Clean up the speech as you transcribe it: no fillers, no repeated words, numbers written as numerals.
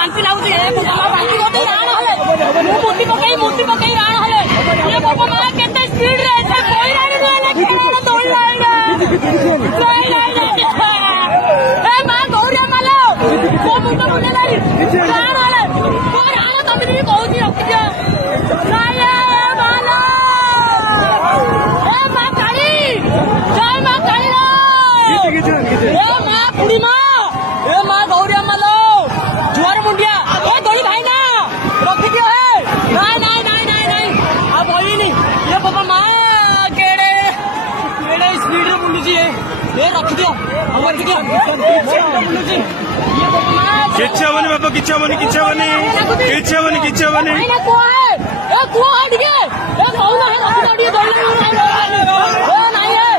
बांती लाଗୁଛି बांती करते राण हले मूर्ति पकई राण हले ये बाबा मां केते स्पीड रे एते कोई राणी रे खेळ दौड़ लाइला ए मां गौरिया मालो को मुंड मुंडे लारी राण हले को राण तमे भी कहूची रखि दिया लाया माला ए मां काली जय मां काली ए मां बुढ़ी मां ए मां गौरिया मालो जुआर मुंडिया ओ दौड़ी भाई ना रखि दियो है नहीं आ बोलिनी ये बाबा मां केड़े केड़े स्पीड रे बुंडुची ए रखि दियो हम रखि दियो बुंडुची ये बाबा मां किच्छा बनी बाबा किच्छा बनी ना को है ए को हट गए ए कौन है रखि दियो दौड़ी ओ नहीं है